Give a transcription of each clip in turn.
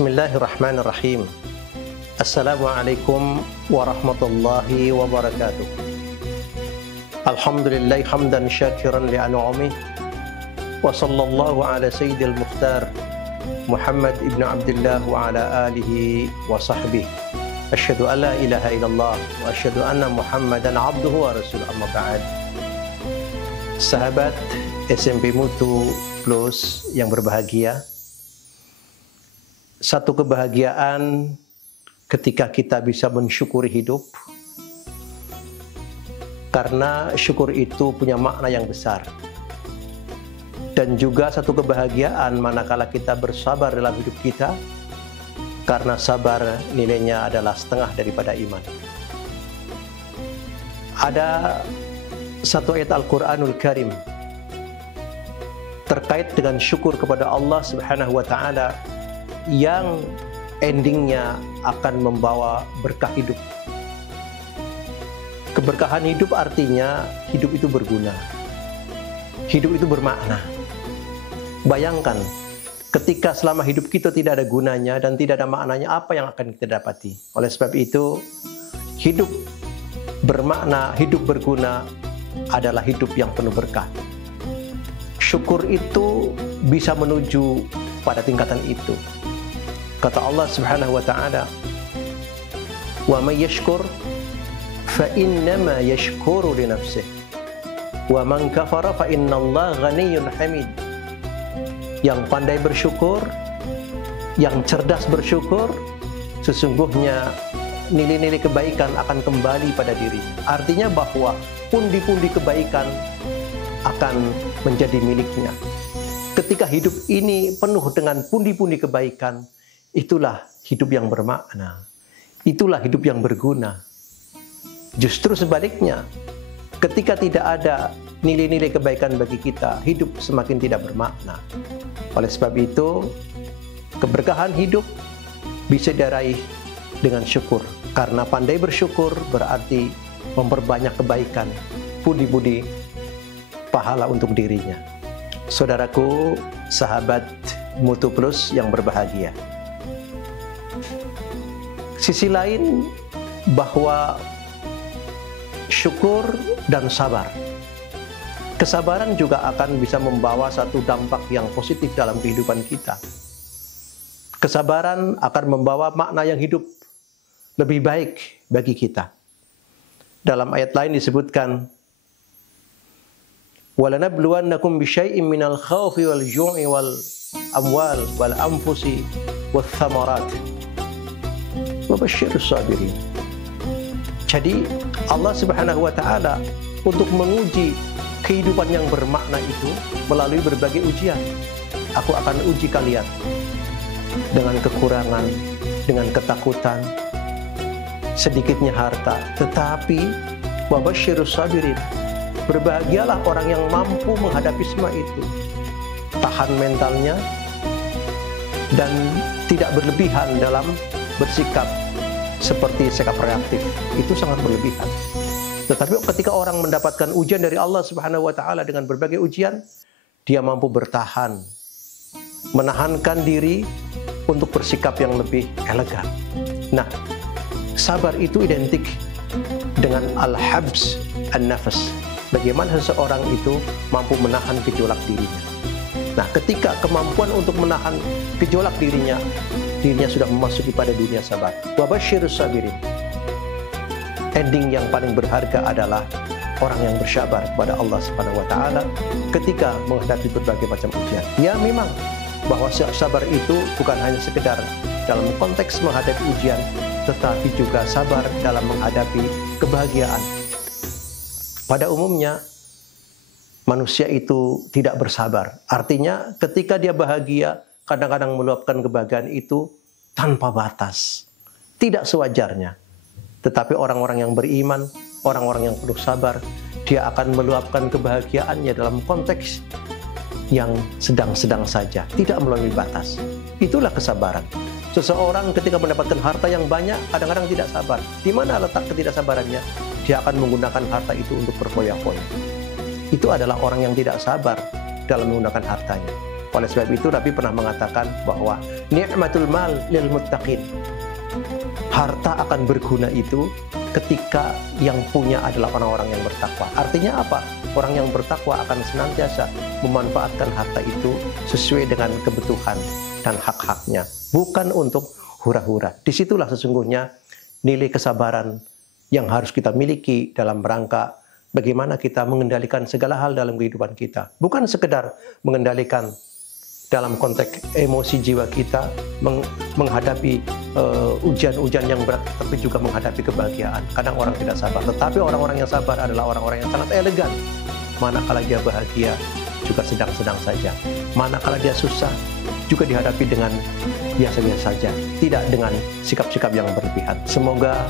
Bismillahirrahmanirrahim. Assalamualaikum warahmatullahi wabarakatuh. Alhamdulillah hamdan syakiran li'an'umih. Wa sallallahu ala sayyidil mukhtar Muhammad ibn Abdullah wa ala alihi wa sahbihi. Asyhadu an la ilaha illallah wa asyhadu anna Muhammadan abduhu wa rasuluh, amma ba'd. Sahabat SMP Mutu Plus yang berbahagia, satu kebahagiaan ketika kita bisa mensyukuri hidup, karena syukur itu punya makna yang besar. Dan juga satu kebahagiaan manakala kita bersabar dalam hidup kita, karena sabar nilainya adalah setengah daripada iman. Ada satu ayat Al-Quranul Karim terkait dengan syukur kepada Allah Subhanahu wa Ta'ala yang endingnya akan membawa berkah hidup. Keberkahan hidup artinya hidup itu berguna, hidup itu bermakna. Bayangkan ketika selama hidup kita tidak ada gunanya dan tidak ada maknanya, apa yang akan kita dapati? Oleh sebab itu, hidup bermakna, hidup berguna adalah hidup yang penuh berkah. Syukur itu bisa menuju pada tingkatan itu. Kata Allah Subhanahu wa Ta'ala, "Wa may yashkur fa innama yashkuru li nafsihi wa man kafara fa innallaha ghaniyyun hamid." Yang pandai bersyukur, yang cerdas bersyukur, sesungguhnya nilai-nilai kebaikan akan kembali pada dirinya. Artinya bahwa pundi-pundi kebaikan akan menjadi miliknya. Ketika hidup ini penuh dengan pundi-pundi kebaikan, itulah hidup yang bermakna, itulah hidup yang berguna. Justru sebaliknya, ketika tidak ada nilai-nilai kebaikan bagi kita, hidup semakin tidak bermakna. Oleh sebab itu, keberkahan hidup bisa diraih dengan syukur. Karena pandai bersyukur berarti memperbanyak kebaikan, pundi-pundi pahala untuk dirinya. Saudaraku, sahabat Mutu Plus yang berbahagia, sisi lain bahwa syukur dan sabar, kesabaran juga akan bisa membawa satu dampak yang positif dalam kehidupan kita. Kesabaran akan membawa makna yang hidup lebih baik bagi kita. Dalam ayat lain disebutkan, "Walanabluwannakum bisyai'im minal khawfi wal ju'i wal amwal wal anfusi wath thamarat wa basyirus sabirin." Jadi Allah Subhanahu wa Ta'ala untuk menguji kehidupan yang bermakna itu melalui berbagai ujian. Aku akan uji kalian dengan kekurangan, dengan ketakutan, sedikitnya harta, tetapi wa basyirus sabirin, berbahagialah orang yang mampu menghadapi semua itu, tahan mentalnya dan tidak berlebihan dalam bersikap seperti sikap reaktif. Itu sangat berlebihan. Tetapi ketika orang mendapatkan ujian dari Allah Subhanahu wa Ta'ala dengan berbagai ujian, dia mampu bertahan, menahankan diri untuk bersikap yang lebih elegan. Nah, sabar itu identik dengan al-habs an-nafas. Bagaimana seseorang itu mampu menahan gejolak dirinya. Nah, ketika kemampuan untuk menahan gejolak dirinya sudah memasuki pada dunia sabar. Wa basyirus sabirin. Ending yang paling berharga adalah orang yang bersabar kepada Allah Subhanahu wa Ta'ala ketika menghadapi berbagai macam ujian. Ya, memang bahwa sabar itu bukan hanya sekedar dalam konteks menghadapi ujian, tetapi juga sabar dalam menghadapi kebahagiaan. Pada umumnya manusia itu tidak bersabar. Artinya ketika dia bahagia, kadang-kadang meluapkan kebahagiaan itu tanpa batas, tidak sewajarnya. Tetapi orang-orang yang beriman, orang-orang yang penuh sabar, dia akan meluapkan kebahagiaannya dalam konteks yang sedang-sedang saja, tidak melalui batas. Itulah kesabaran. Seseorang ketika mendapatkan harta yang banyak, kadang-kadang tidak sabar. Di mana letak ketidaksabarannya? Dia akan menggunakan harta itu untuk berfoya-foya. Itu adalah orang yang tidak sabar dalam menggunakan hartanya. Oleh sebab itu Nabi pernah mengatakan bahwa ni'matul mal lil muttaqin. Harta akan berguna itu ketika yang punya adalah orang-orang yang bertakwa. Artinya apa? Orang yang bertakwa akan senantiasa memanfaatkan harta itu sesuai dengan kebutuhan dan hak-haknya, bukan untuk hura-hura. Disitulah sesungguhnya nilai kesabaran yang harus kita miliki dalam rangka bagaimana kita mengendalikan segala hal dalam kehidupan kita. Bukan sekedar mengendalikan dalam konteks emosi jiwa kita, menghadapi ujian-ujian yang berat, tapi juga menghadapi kebahagiaan. Kadang orang tidak sabar, tetapi orang-orang yang sabar adalah orang-orang yang sangat elegan. Manakala dia bahagia, juga sedang-sedang saja. Manakala dia susah, juga dihadapi dengan biasa-biasa saja, tidak dengan sikap-sikap yang berlebihan. Semoga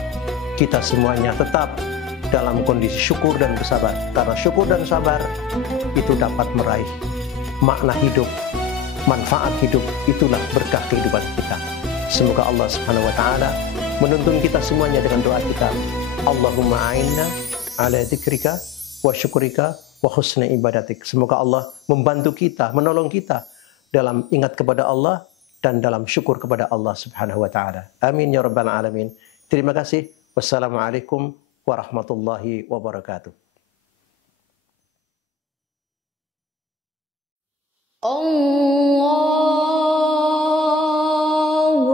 kita semuanya tetap dalam kondisi syukur dan bersabar, karena syukur dan sabar itu dapat meraih makna hidup, manfaat hidup, itulah berkah kehidupan kita. Semoga Allah Subhanahu wa taala menuntun kita semuanya dengan doa kita. Allahumma a'inna ala dzikrika wa syukrika wa husni ibadatik. Semoga Allah membantu kita, menolong kita dalam ingat kepada Allah dan dalam syukur kepada Allah Subhanahu wa taala. Amin ya rabbal alamin. Terima kasih. Wassalamualaikum warahmatullahi wabarakatuh. Allahu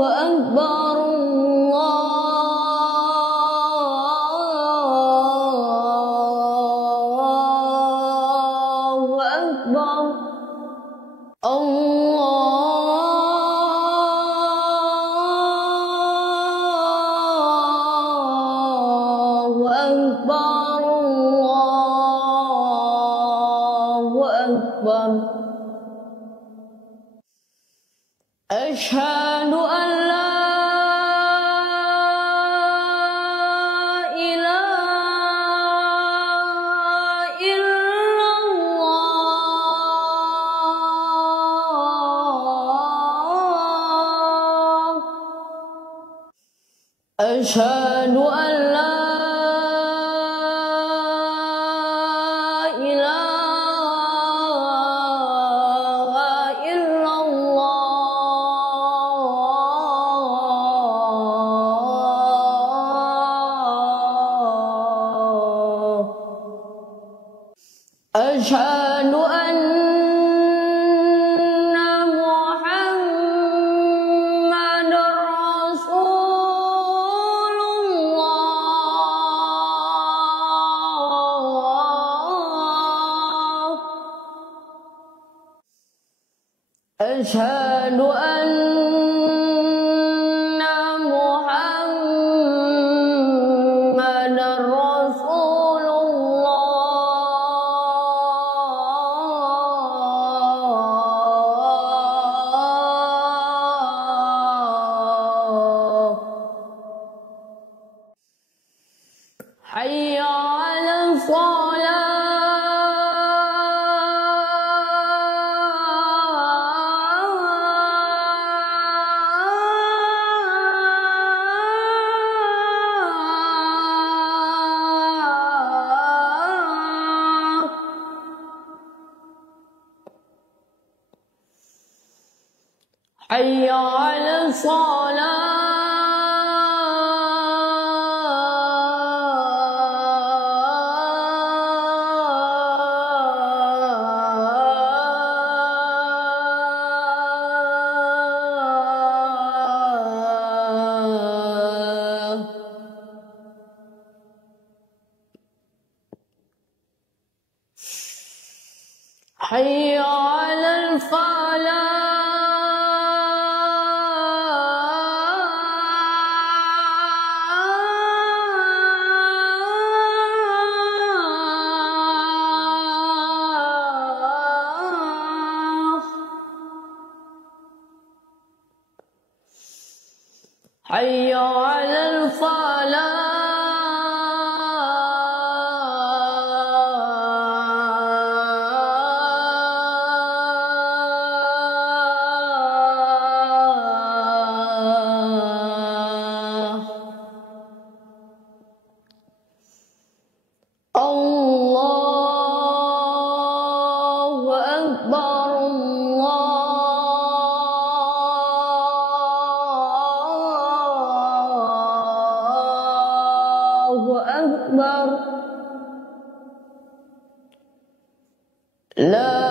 Akbar, Allahu Akbar, Allahu Akbar, Allahu Akbar. Asyhadu an la ilaha illallah. Asyhadu an la Asyhadu anna Muhammadar Rasulullah. Asyhadu anna Muhammadar Rasulullah. Hayya 'alal shalah. Hayya 'alal shalah. Hayya 'alal falah. Hayya 'alal falah. Allahu Akbar, Allah لا